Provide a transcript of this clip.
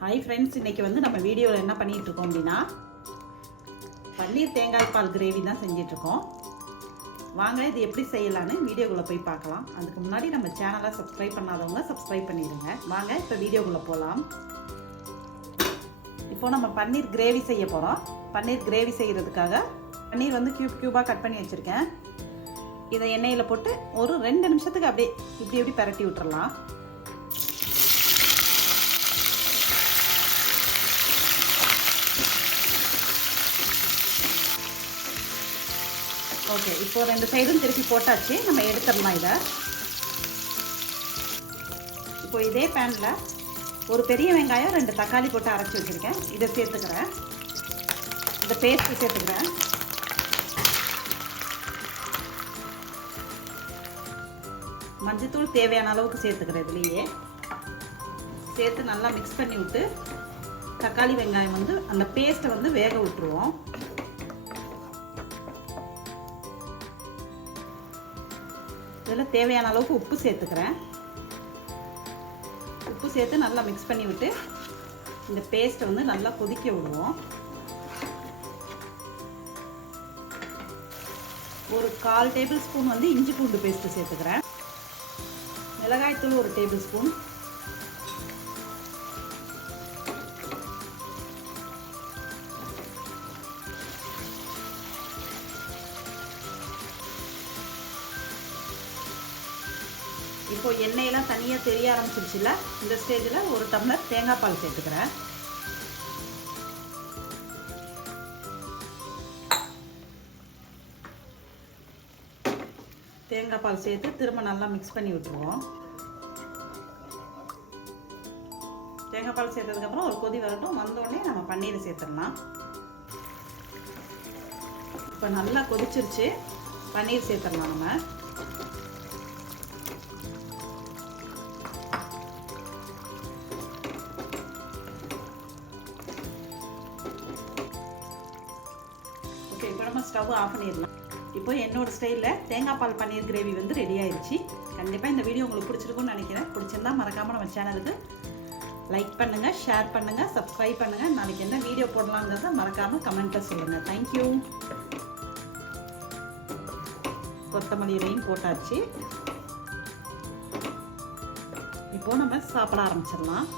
Hi friends இன்னைக்கு வந்து நம்ம வீடியோவில் என்ன பண்ணிட்டு இருக்கோம் அப்படின்னா பன்னீர் தேங்காய் பால் கிரேவி தான் செஞ்சிட்டு இருக்கோம் வாங்க இது எப்படி செய்யலான்னு வீடியோக்குள்ளே போய் பார்க்கலாம். அதுக்கு முன்னாடி நம்ம சேனலை சப்ஸ்கிரைப் பண்ணாதவங்க சப்ஸ்கிரைப் பண்ணிடுங்க. வாங்க இப்போ வீடியோக்குள்ளே போகலாம் இப்போ நம்ம பன்னீர் கிரேவி செய்ய போகிறோம் பன்னீர் கிரேவி செய்கிறதுக்காக பன்னீர் வந்து க்யூப் க்யூபாக கட் பண்ணி வச்சுருக்கேன். இதை எண்ணெயில் போட்டு ஒரு ரெண்டு நிமிஷத்துக்கு அப்படியே இப்படி இப்படி பரட்டி விட்டுறலாம். ஓகே இப்போ ரெண்டு சைடும் திருப்பி போட்டாச்சு. நம்ம எடுத்துடலாம் இதை. இப்போ இதே பேனில் ஒரு பெரிய வெங்காயம் ரெண்டு தக்காளி போட்டு அரைச்சி வச்சுருக்கேன். இதை சேர்த்துக்கிறேன். இந்த பேஸ்ட்டு சேர்த்துக்கிறேன். மஞ்சத்தூள் தேவையான அளவுக்கு சேர்த்துக்கிறேன் இதுலேயே. சேர்த்து நல்லா மிக்ஸ் பண்ணி விட்டு தக்காளி வெங்காயம் வந்து அந்த பேஸ்ட்டை வந்து வேக விட்டுருவோம். இதில் தேவையான அளவுக்கு உப்பு சேர்த்துக்கிறேன். உப்பு சேர்த்து நல்லா மிக்ஸ் பண்ணி விட்டு இந்த பேஸ்ட்டை வந்து நல்லா கொதிக்க விடுவோம். ஒரு கால் டேபிள் ஸ்பூன் வந்து இஞ்சி பூண்டு பேஸ்ட்டு சேர்த்துக்கிறேன். மிளகாய்த்தூள் ஒரு டேபிள் ஸ்பூன் இப்போ எண்ணெயெல்லாம் தனியாக தெரிய ஆரம்பிச்சிருச்சுல இந்த ஸ்டேஜில் ஒரு டம்ளர் தேங்காய் பால் சேர்த்துக்கிறேன். தேங்காய் பால் சேர்த்து திரும்ப நல்லா மிக்ஸ் பண்ணி விட்டுருவோம். தேங்காய் பால் சேர்த்ததுக்கப்புறம் ஒரு கொதி வரட்டும். வந்தோடனே நம்ம பன்னீர் சேர்த்துடலாம். இப்போ நல்லா கொதிச்சிருச்சு. பன்னீர் சேர்த்துடலாம் நம்ம. ஓகே இப்போ நம்ம ஸ்டவ் ஆஃப் பண்ணிடலாம். இப்போ என்னோட ஸ்டைலில் தேங்காய் பால் பன்னீர் கிரேவி வந்து ரெடி ஆயிடுச்சு. கண்டிப்பாக இந்த வீடியோ உங்களுக்கு பிடிச்சிருக்கும்னு நினைக்கிறேன். பிடிச்சிருந்தா மறக்காமல் நம்ம சேனலுக்கு லைக் பண்ணுங்கள் ஷேர் பண்ணுங்கள் சப்ஸ்கிரைப் பண்ணுங்கள் நாளைக்கு என்ன வீடியோ போடலாங்கிறத மறக்காமல் கமெண்ட்டில் சொல்லுங்கள் தேங்க்யூ கொத்தமல்லியிலையும் போட்டாச்சு. இப்போ நம்ம சாப்பிட ஆரம்பிச்சிடலாம்.